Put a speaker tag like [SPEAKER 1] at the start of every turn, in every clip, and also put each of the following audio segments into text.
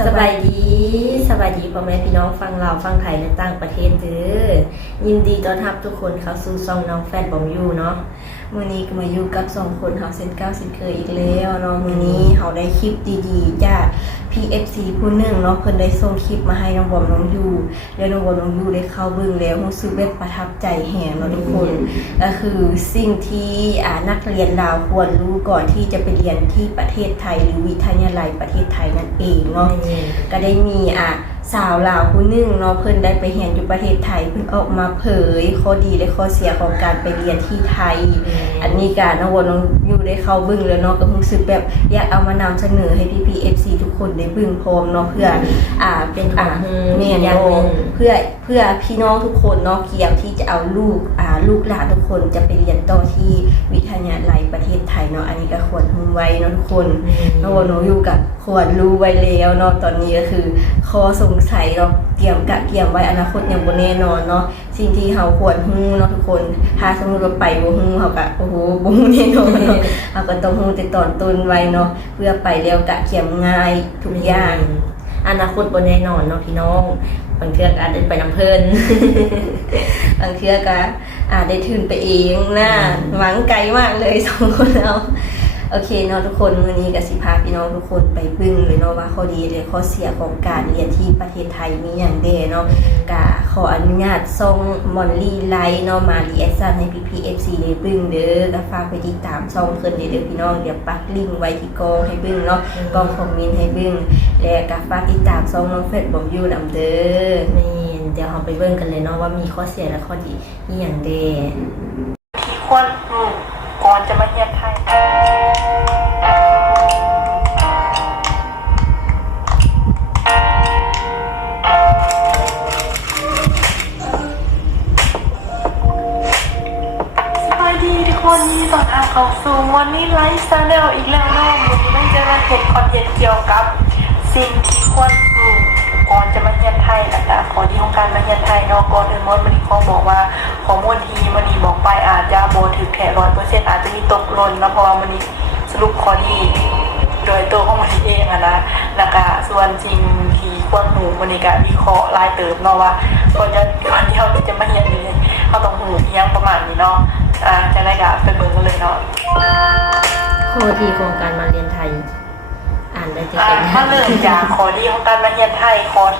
[SPEAKER 1] สบายดีสบายดีพ่อแม่พี่น้องฟังเราฟังไทยและต่างประเทศเด้อยินดีต้อนรับทุกคนเข้าสู่ซองน้องแฟนบอมยูเนาะมือนี้ก็มาอยู่กับสองคนเฮาเซนเก้าสินเคยอีกแล้วเนาะมือนี้เฮาได้คลิปดีๆจาก PFC ผู้หนึ่งเนาะเพิ่นได้ส่งคลิปมาให้น้องบอมน้องยูแล้วน้องบอมน้องยูได้เข้าเบิ่งแล้วรู้สึกแบบประทับใจแฮงเนาะทุกคนก็คือสิ่งที่อ่านักเรียนลาวควรรู้ก่อนที่จะไปเรียนที่ประเทศไทยหรือวิทยาลัยประเทศไทยนั่นเองเนาะก็ได้มีอะ สาวลาวผู้หนึงเนาะเพิ่นได้ไปเรียนอยู่ประเทศไทยเพิ่นออกมาเผยข้อดีและข้อเสียของการไปเรียนที่ไทย อันนี้การน้องวนน้องอยู่ได้เข้าเบึ้งแล้วเนาะก็รู้สึกแบบอยากเอามานำเสนอให้พี่พีเอฟซีทุกคนได้เบึ้งพร้อมเนาะเพื่ออ่าเป็นอ่า
[SPEAKER 2] อืม
[SPEAKER 1] แม่
[SPEAKER 2] อย่าง
[SPEAKER 1] โน
[SPEAKER 2] หนึ่ง
[SPEAKER 1] เพื่อเพื่อพี่น้องทุกคนเนาะเกี่ยวที่จะเอาลูกอ่าลูกหลานทุกคนจะไปเรียนต่อที่ วิทยาลัยประเทศไทยเนาะอันนี้ก็ควรรู้ไว้เนาะทุกคนน้องวโนอยู่กับควรรู้ไว้แล้วเนาะตอนนี้ก็คือข้อสงสัยเนาเตรียมกะเตรียมไว้อนาคตยังบ่แน่นอนเนาะสิ่งที่เฮาควรฮู้เนาะทุกคนถ้าสมมุติว่าไปบ่ฮู้เฮาก็โอ้โหบ่ฮู้แน่นอนเนาะเฮาก็ต้องฮู้แต่ตอนต้นไว้เนาะเพื่อไปแล้วกะเขียมง่ายทุกอย่าง
[SPEAKER 2] อนาคตบนแน่นอนเนาะพี่น้อง บางเทือกอาจจะไปน้ำเพลิน
[SPEAKER 1] บางเทือก็อาจได้ทื่นไปเองนะหวังไกลมากเลยสองคนเราโอเคเนาะทุกคนวันนี้กับสิพาพี่น้องทุกคนไปเบึ้งเลยเนาะว่าข้อดีและข้อเสียของการเรียนที่ประเทศไทยมีอย่างเดเนาะกะขออนุญาตส่งมอนลี่ไลท์เนาะมารีแอคชั่นให้พี่พีเอฟซีได้เบึ้งเด้อก็ฝากไปติดตามช่องเพิ่นเด้อพี่น้องเดี๋ยวปักลิงก์ไว้ที่กองให้เบึ้งเนาะกองคอมเมนต์ให้เบึ้งและก็ฝากติดตามช่องน้องเฟซบอกยูนำเด้อ
[SPEAKER 2] นี่ เดี๋ยวเราไปเบิ่งกันเลยเนาะว่ามีข้อเสียและข้อดีอหย่างเด
[SPEAKER 3] ที่คน มดมันนี้ขอบอกว่าข้อมูลที่มันนี้บอกไปอาจจะโบถือแค่ร้อยเปอร์เซ็นต์อาจจะมีตกหล่นนะเพราะว่ามันนี้สรุปข้อดีโดยตัวของมันนี้เองอะนะแล้วก็ส่วนจริงที่ควรหูมันนี้ก็วิเคราะห์รายเติมเนาะว่าก่อนจะก่อนที่เราจะมาเฮียนนี่เขาต้องหูเพียงประมาณนี้เนาะอ่าจะได้กับไปเบิ่งกันเลยเนาะ
[SPEAKER 2] ข้อดีของการมาเรียนไทย อ่านได้จะ
[SPEAKER 3] อ่า
[SPEAKER 2] เป็น
[SPEAKER 3] ถ้าเริ่มจากขอดีของการมาเรียนไทยคอร์ส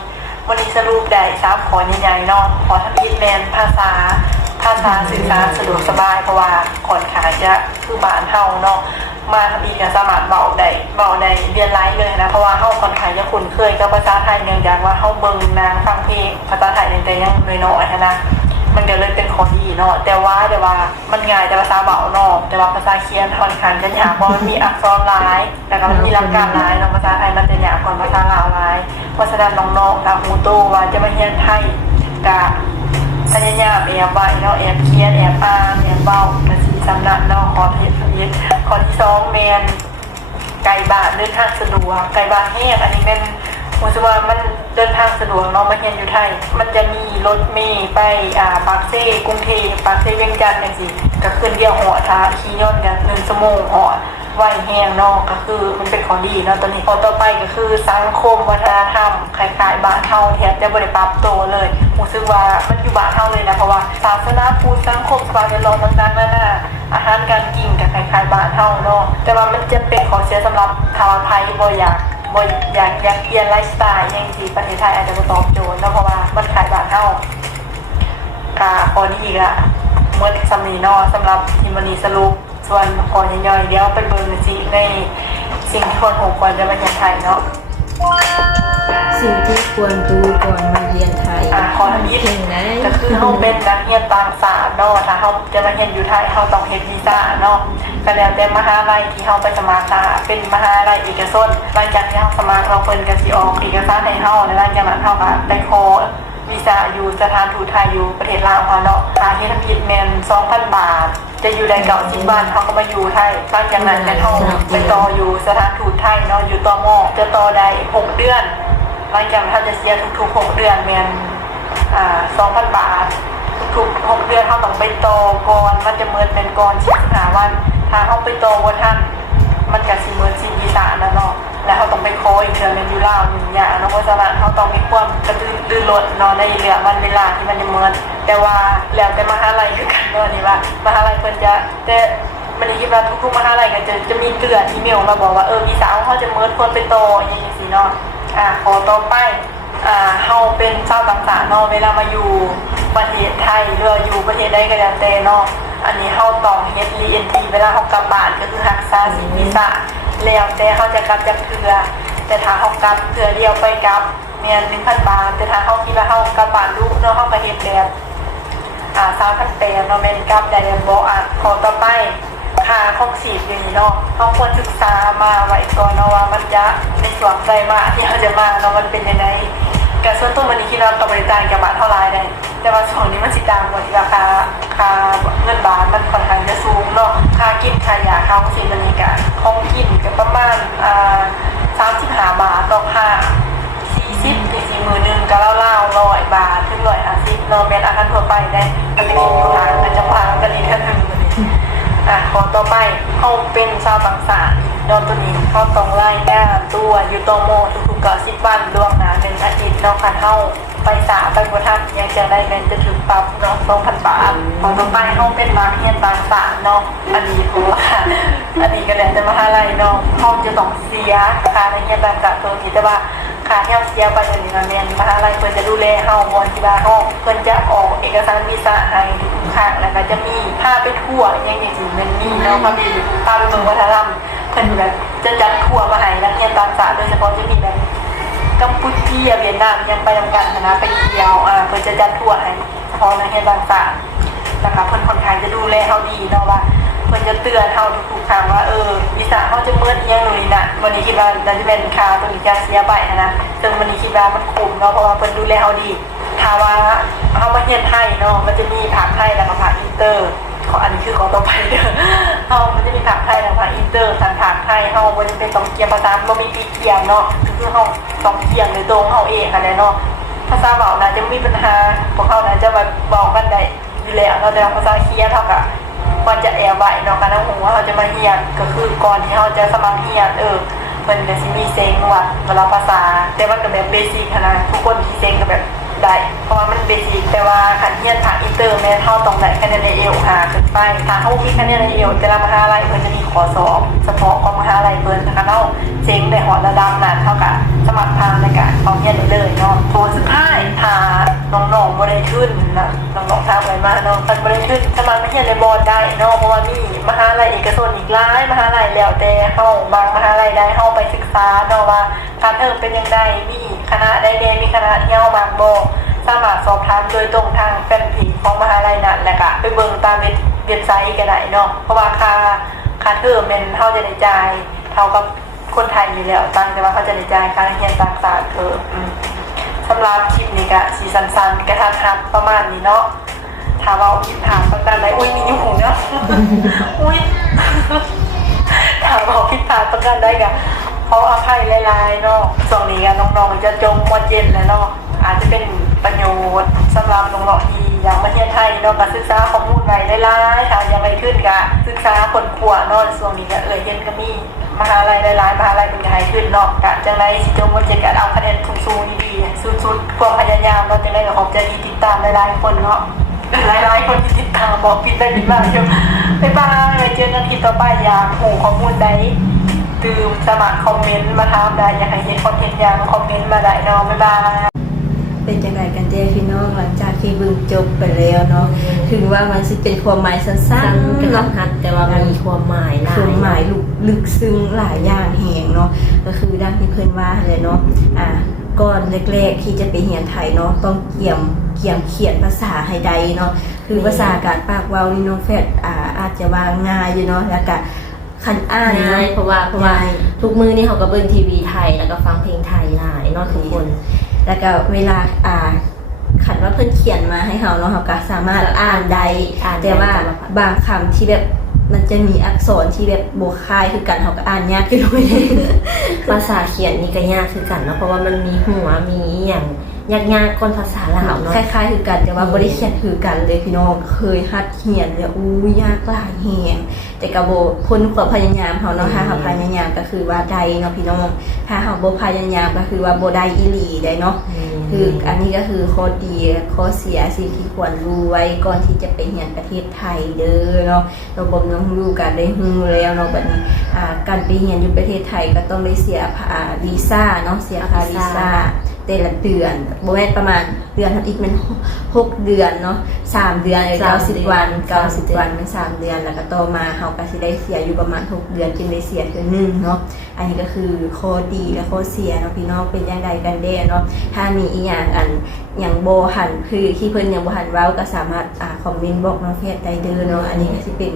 [SPEAKER 3] วันนี้สรุปได้สามขอใหญ่ๆเนาะขอทำอีแมนภาษา ภาษาสื่อสารสะดวกสบายเพราะว่าขอนขาจะคือบานเฮาเนาะมาทำอีกสามารถเบาได้เบาได้เรียนไร้เลยนะเพราะว่าเฮาคนขายจะคุ้นเคยกับภาษาไทยเนื่องจากว่าเฮาเบิ่งนางฟังเพลงภาษาไทยในแต่ยังน้อยๆนะ มันเดี๋ยวเลยเป็นข้อดีเนาะแต่ว่าแต่ว่ามันง่ายแต่ภาษาเบาเนาะแต่ว่าภาษาเขียนค่อนข้างจะยากเพราะมันมีอักษรหลายแต่ก็มันมีหลักการหลายเนาะภาษาไทยมันจะยากกว่าภาษาลาวหลายเพราะฉะนั้นน้องๆทางฮูโตว่าจะมาเรียนไทยกะพยายามแอบไว้เนาะแอบเขียนแอบอ่านแอบเบ้ามันสิสำนักเนาะขอเทศนิดข้อที่สองแมนไกลบ้านเดินทางสะดวกไกลบ้านแห้งอันนี้เป็น ผมคิดว่ามันเดินทางสะดวกเนาะมาเฮียนอยู่ไทย มันจะมีรถเมล์ไปอ่าปากเซ่กรุงเทพปากเซ่เวียงจันทร์เนี่สิก็ขึ้นเดียวหอทาขี่ยนต์กันหนึ่งชั่วโมงหอไหวแห้งเนาะก็คือมันเป็นของดีเนาะตอนนี้พอต่อไปก็คือสังคมวัฒนธรรมคล้ายๆบ้านเฮาแทบจะบริปรับตัวเลยผมคิดว่ามันอยู่บ้านเฮาเลยนะเพราะว่าศาสนาพุทธสังคมสภาพแวดล้อมต่างๆนั่นน่ะอาหารการกินกับคล้ายๆบ้านเฮาเนาะแต่ว่ามันจะเป็นของเสียสำหรับชาวไทยบ่อยาก บ่อยากอยากเปลี่ยนไลฟ์สไตล์ยังที่ประเทศไทยอาจจะบ่ตอบโจทย์เนาะเพราะว่ามันขายบ้านเฮากาพอนี้อีกละเมื่อสำนีนอสำหรับทีมนีสรุปส่วนพอย่อยๆเดี๋ยวไปเบิ่งสิในสิ่งที่คนของควรจะไปเรียนไทยเนาะ
[SPEAKER 1] สิ่งที่ควรรู้ก่อนมาเรียนไทย
[SPEAKER 3] อ่าขอทำยิด
[SPEAKER 1] เก่งนะ
[SPEAKER 3] ก็คือเขาเป็นนักเรียนต่างศาสตร์เนาะถ้าเขาจะมาเรียนอยู่ไทยเขาต้องเฮ็ดวีซ่าเนาะก็แล้วแต่มหาลัยที่เขาไปสมัครค่ะเป็นมหาลัยเอกชนหลังจากที่เขาสมัครเราเพิ่นก็สิออกเอกสารให้เฮาในหลังจากนั้นเฮาก็ได้ขอวีซ่าอยู่สถานทูตไทยอยู่ประเทศลาวค่ะเนาะค่าที่ทำยิดแม่น2,000 บาทจะอยู่ได้เก่าสิบบาทเขาก็มาอยู่ไทยหลังจากนั้นก็เฮาไปต่ออยู่สถานทูตไทยเนาะอยู่ต่อมอจะต่อได้หกเดือน หลังจากนั้นเขาจะเสียทุกๆหกเดือนแมนอ่าสองพันบาท ทุกๆหกเดือนเขาต้องไปโตอก่อนมันจะเมินเป็นก่อนสิบหาวันถ้าเขาไปโตวันท่านมันกับสิเมินสิวีซ่าแล้วเนาะแล้วเขาต้องไปโคอีกเดือนเป็นยูลาหนึ่งอย่างเนาะเพราะฉะนั้นเขาต้องมีความกระตือรือร้นนาะในเรือวันเวลาที่มันจะเมินแต่ว่าแล้วแต่มหาลัยคือกันเนาะนี่ว่ามหาลัยเพิ่นจะแต่มันคิดว่าทุกๆมหาลัยก็จะจะมีเตือนอีเมลมาบอกว่าเออวีซ่าของเขาจะเมินควรไปโตอย่างนี้สิเนาะ อ่าขอต่อไปอ่าเฮาเป็นชาต่างๆเนาะเวลามาอยู่ประเทศไทยหรืออยู่ประเทศใดก็แล้วแต่เนาะอันนี้เฮาต้องเฮ็ด RNT เวลาเฮากลับบ้านก็คือรักษาสิทธิ์วีซ่าแล้วแต่เขาจะกลับจากเรือแต่ถ้าเขากลับเรือเดียวไปกลับเมียนหนึ่งพันบาทแต่ถ้าเขาคิดว่าเขากลับบ้านลูกเนาะเขาก็เฮ็ดแบบอ่าสามพันแปดเนาะแมนกลับได้แล้วบอกอะขอต่อไป ค่าข้องสีดอย่างนี้เนาะเขาควรศึกษามาไว้ก่อนเนาะว่ามันจะในส่วนใจมาที่เขาจะมาเนาะมันเป็นยังไงแต่ส่วนตัวมันนี้คิดว่ากับบริการกับบาทเท่าไรได้แต่ว่าช่วงนี้มันสิตามกว่าที่ราคาค่าเงินบาทมันค่อนข้างจะสูงเนาะค่ากินค่ายาค่าของสีมันนี้กะของกินก็ประมาณอ่าสามสิบห้าบาทต่อค่าสี่สิบถึงสี่หมื่นหนึ่งก็เล่าๆร้อยบาทถึงร้อยห้าสิบเนอแมนอาหารทั่วไปได้มันจะมีอยู่ทางมัน ขอต่อไปเขาเป็นชาวต่างชาติดอนตัวนี้เขาต้องไล่หน้าตัวอยู่ตโมทุกๆเก้าสิบวันล่วงหน้าเป็นอาทิตย์นอกคันเท่าไปสาไปบทับยังจะได้เงินจะถึงปรับเนาะสองพันบาทขอต่อไปเขาเป็นมาเฮียนต่างชาติเนาะอันนี้เพราะว่าอันนี้ก็แล้วแต่มหาลัยเนาะเขาจะต้องเสียค่าในเฮียนต่างชาติตัวนี้แต่ว่า ค่าเที่ยวเสียไปอย่างนี้นะแม่นมหาลัยเพิ่นจะดูแลเฮาบอนที่บ้านเฮาเพิ่นจะออกเอกสารวีซ่าให้ทุกครั้งแล้วก็จะมีพาไปทั่วอย่างนี้สิมันมีเนาะพาไปพาไปเมืองวัฒนธรรมเพิ่นแบบจะจัดทัวร์มาให้นักเรียนต่างชาติโดยเฉพาะจะมีแบบกัมพูชาเวียดนามยังไปทำกันนะไปเที่ยวอ่าเพิ่นจะจัดทัวร์ให้เฉพาะนักเรียนต่างชาตินะคะเพิ่นค่อนข้างจะดูแลเฮาดีเนาะว่า เพิ่นจะเตือนเฮาทุกๆครั้งว่าเออวิสาเฮาจะเมิดอิหยังนู่นนี่น่ะวันนี้คิดว่าน่าจะเป็นคาตัวนี้จะเสียไปนะนะซึ่งวันนี้คิดว่ามันคุ้มเนาะเพราะว่าเพิ่นดูแลเฮาดีถ้าว่าเฮามาเรียนไทยเนาะมันจะมีภาคไทยแล้วก็ภาคอินเตอร์ขออันนี้คือขอต่อไปเด้อเฮามันจะมีภาคไทยแล้วก็อินเตอร์ทางภาคไทยเฮาบ่จำเป็นต้องเกี่ยวภาษาบ่มีปีเกี่ยงเนาะคือเฮาต้องเกี่ยงโดยตรงเฮาเองค่ะแน่เนาะภาษาเว้าน่าจะไม่มีปัญหาพวกเฮาน่าจะแบบเว้ากันได้อยู่แล้วเนาะแต่ภาษาเขียนเท่ากับ ก่อนจะแอบไว้เนาะกันนะผมว่าเราจะมาเฮียนก็คือก่อนที่เราจะสมัครเฮียนเออมันจะสิมีเซ็งวัดเวลาภาษา แต่ว่าก็แบบเบสิกนะทุกคนที่เซ็งก็แบบได้เพราะว่ามันเบสิกแต่ว่าขันเฮียนทางอินเตอร์แม่เท่าต้องได้คะแนนในเอลหาขึ้นไปถ้าเขาคิดคะแนนในเอลแต่ละมหาลัยเพิ่นจะมีขอสอบเฉพาะของมหาลัยเพิ่นนะคะเนาะเซ็งในหอระดับนั้นเท่ากับ มาเนาะมันบ่ได้ขึ้นสมัครมาเฮียนในบอร์ดได้เนาะเพราะว่ามีมหาลัยเอกชนอีกหลายมหาลัยแล้วแต่เฮาบางมหาลัยได้เฮาไปศึกษาเนาะว่าการเทอมเป็นยังไงมีคณะใดแน่มีคณะที่เฮาบางบ่สามารถสอบถามโดยตรงทางแฟนเพจของมหาลัยนั้นแหละก็ไปเบิ่งตามเว็บไซต์ก็ได้เนาะเพราะว่าค่าค่าเทอมแม่นเฮาจะได้จ่ายเท่ากับคนไทยอยู่แล้วตั้งแต่ว่าเขาจะได้จ่ายค่าเรียนต่างๆเทอมอืมสำหรับคลิปนี้ก็สีสันๆกระทัดรัดประมาณนี้เนาะ ถามว่าผิดถามประการใดอุ้ยมีอยู่หูเนาะอุ้ยถามว่าผิดถาประการใดกะเพราะอภัยหลายๆเนาะช่วงนี้กันน้องๆจะจมมดเย็นแล้วเนาะอาจจะเป็นประโยชน์สำหรับน้องๆที่อยากมาเที่ยวไทยเนาะก็ศึกษาข้อมูลใหม่หลายๆถ้ายังไม่ขึ้นก็ศึกษาคนขวเนาะช่วงนี้ก็เอ่ยเย็นก็มีมหาลัยหลายๆมหาลัยเป็นไงขึ้นเนาะกะจังไรสิจมมดเย็นก็เอาคะแนนสูงๆดีๆสุดๆความพยายามเนาจังไรก็ขอบใจที่ติดตามหลายๆคนเนาะ หลายๆคนที่ติดตามบอกผิดได้ผิดมากเชียวบ๊ายบายเจอกันทีต่อไปอยากหูข้อมูลใดตื่มสมัครคอมเมนต์มาถามได้อยากให้เห็นคอนเทนต์อย่างคอมเมนต์มาได้เนาะบ๊ายบาย
[SPEAKER 1] เป็นจังไงกันเจ้พี่น้องหลังจากที่เบึงจบไปแล้วเนาะถึงว่ามันสิเป็นความหมายสั้
[SPEAKER 2] สั้
[SPEAKER 1] น
[SPEAKER 2] น
[SPEAKER 1] ๆ
[SPEAKER 2] กระทั
[SPEAKER 1] เนาะ
[SPEAKER 2] ดรัดแต่ว่ามีความหมายหลาย
[SPEAKER 1] ความหมายลึกลึกซึ้งหลายอย่างแหงเนาะก็คือดังที่เพื่อนว่าเลยเนาะอ่า ก่อนแรกๆที่จะไปเรียนไทยเนาะต้องเกี่ยมเกี่ยมเขียนภาษาให้ได้เนาะคือภาษาการปากเว้านี่น้องแฟดอ่าอาจจะว่าง่ายอยู่เนาะแล้วก็คันอ่านเนาะ
[SPEAKER 2] ง่ายเพราะว่าเพราะว่า
[SPEAKER 1] ง่าย
[SPEAKER 2] ทุกมือนี่เขาก็เบิ่งทีวีไทยแล้วก็ฟังเพลงไทยหลายเนาะทุกคน
[SPEAKER 1] แล้วก็เวลาอ่าขันว่าเพื่อนเขียนมาให้เราเนาะเราก็สามารถอ่านได้
[SPEAKER 2] อ่านได้
[SPEAKER 1] แต่ว่า
[SPEAKER 2] แต่ละ
[SPEAKER 1] บางคำที่แบบ มันจะมีอักษรที่แบบบวกคายคือกันเราก็อ่านยากอยู่ด้วย
[SPEAKER 2] ภาษาเขียนนี่ก็ยากคือกันเนาะเพราะว่ามันมีหัวมีอหย่างยากๆคนภาษาลาวเนาะ
[SPEAKER 1] คล้ายๆคือกันแต่ว่า
[SPEAKER 2] อืม
[SPEAKER 1] บริเขียนคือกันเลยพี่น้องเคยฮัดเขียนเนี่ยอู้ยากหลายแหงแต่กระโบพ้นความพยายามเขาเนาะถ้าเขาพยายามก็คือว่าได้เนาะพี่น้องถ้าเขาบ่พยายามก็คือว่าบ่ได้อีหลีได้เนาะ คืออันนี้ก็คือข้อดีข้อเสียสิ่งที่ควรรู้ไว้ก่อนที่จะไปเรียนประเทศไทยเด้อเนาะระบบน้องรู้กันได้ฮู้แล้วเนาะบัดนี้อ่าการไปเรียนอยู่ประเทศไทยก็ต้องได้เสียผ่าวีซ่าเนาะเสียค่าวีซ่า แต่ละเดือนบ่แม่นประมาณเดือนทับอีกมันหกเดือนเนาะสามเดือนเก้าสิบวันเก้าสิบวันมันสามเดือน แล้วก็ต่อมาเฮาก็สิได้เสียอยู่ประมาณหกเดือนจึงได้เสียคือหนึงเนาะอันนี้ก็คือข้อดีและข้อเสียเนาะพี่น้องเป็นอย่างใดกันแน่เนาะถ้ามีอีกอย่างอันอย่างโบหันคือที่เพิ่นยังบ่หันเว้าก็สามารถอ่าคอมเมนต์บอกน้องเพจได้เด้อเนาะอันนี้ก็สิเป็น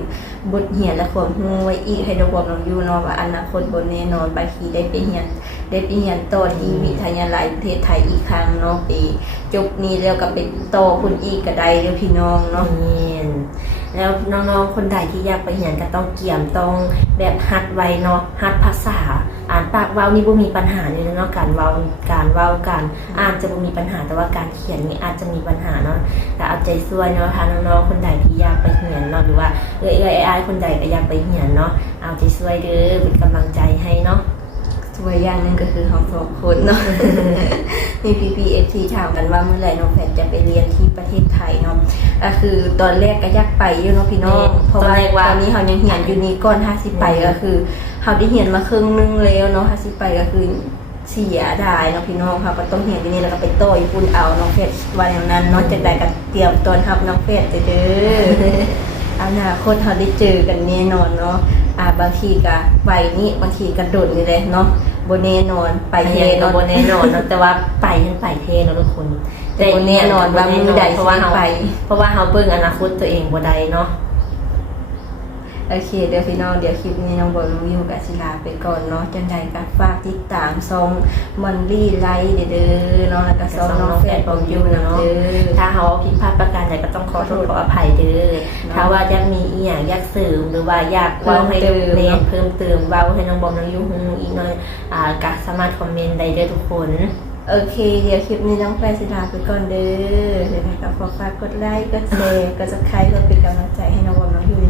[SPEAKER 1] บทเหียนและความรู้ไว้อีกให้เราบอกน้องอยู่เนาะว่าอนาคตบนแน่นอนบางทีได้ไปเหียนได้ไปเหียนต่อที่วิทยาลัยประเทศไทยอีกครั้งเนาะไปจบนี้แล้วก็ไปต่อคุณอีกก็ได้เด้อพี่น้องเนาะ
[SPEAKER 2] เนียน แล้วน้องๆ คนใดที่อยากไปเรียนก็ต้องเกี่ยมต้องแบบหัดไว้เนาะหัดภาษา อ่านปากเว้านี่บ่มีปัญหาเลยเนาะการเว้าการเว้าการอ่านจะบ่มีปัญหาแต่ว่าการเขียนนี่อาจจะมีปัญหาเนาะแต่เอาใจช่วยเนาะถ้าน้องๆคนใดที่อยากไปเรียนเนาะหรือว่าเอ้ยๆอ้คนใดก็อยากไปเรียนเนาะเอาใจช่วยเด้อเป็นกำลังใจให้เนาะ
[SPEAKER 1] ตัวอย่างหนึงก็คือของสองคนเนาะ มีพีพีเอฟทีถามกันว่าเมื่อไหร่น้องแพทจะไปเรียนที่ประเทศไทยเนาะก็คือตอนแรกก็อยากไปอยู่เนาะพี่น้อง
[SPEAKER 2] แม่
[SPEAKER 1] เพราะว่า
[SPEAKER 2] ตอนแรกว่า
[SPEAKER 1] ตอนนี้เขายังเหียนอยู่นี่ก่อนห้าสิบไปก็คือเขาได้เหียนมาครึ่งนึงแล้วเนาะห้าสิบไปก็คือเสียดายเนาะพี่น้องเขาก็ต้องเหียนที่นี่แล้วก็ไปต่อญี่ปุ่นเอาน้องแพทวันอย่างนั้นเนาะจากใดก็เตรียมตอนรับน้องแพทเด้อ อนาคตเขาได้เจอกันแน่นอนเนาะ อ่าบางทีก็ไปนี่บางทีก็โดดนี่เลยเนาะ บนแน่นอนไป
[SPEAKER 2] ไป
[SPEAKER 1] เท
[SPEAKER 2] เรียนก็
[SPEAKER 1] เนาะ
[SPEAKER 2] บ่แน่นอนเนาะแต่ว่าไปทั้งไปเทเนาะทุกคน
[SPEAKER 1] แต่บ่แน่นอนว่ามือใด
[SPEAKER 2] เพราะว่า
[SPEAKER 1] สิ
[SPEAKER 2] เฮา
[SPEAKER 1] ไป
[SPEAKER 2] เพราะว่าเฮาเบิ่งอนาคตตัวเองบ่ได้เนาะ
[SPEAKER 1] โอเคเดี๋ยวพี่น้องเดี๋ยวคลิปนี้น้องบอลวิวกับศิลาไปก่อนเนาะจังใดก็ฝากติดตามซองมอนลี่ไลท์เด้อเนาะแล้วก็ซองน้องแฟนของยูเนาะเด้อ
[SPEAKER 2] ถ้าเฮาผิดพลาดประ ขอโทษขออภัยเด้อถ้าว่าอยากมีอีหยังอยากเสริมหรือว่าอยากเว้าให้
[SPEAKER 1] เพิ่มเติม
[SPEAKER 2] เรียนเพิ่มเติมเว้าให้น้องบอมน้องยูฮู้อีกหน่อยอ่าก็สามารถคอมเมนต์ได้เด้อทุกคน
[SPEAKER 1] โอเค เดี๋ยวคลิปนี้น้องแฟนศิลาไปก่อนเด้อเดี๋ยวก็ขอฝากกดไลค์กดแชร์กดซับสไครต์เพื่อเป็นกำลังใจให้น้องบอลน้องยูเด้อบ๊ายบาย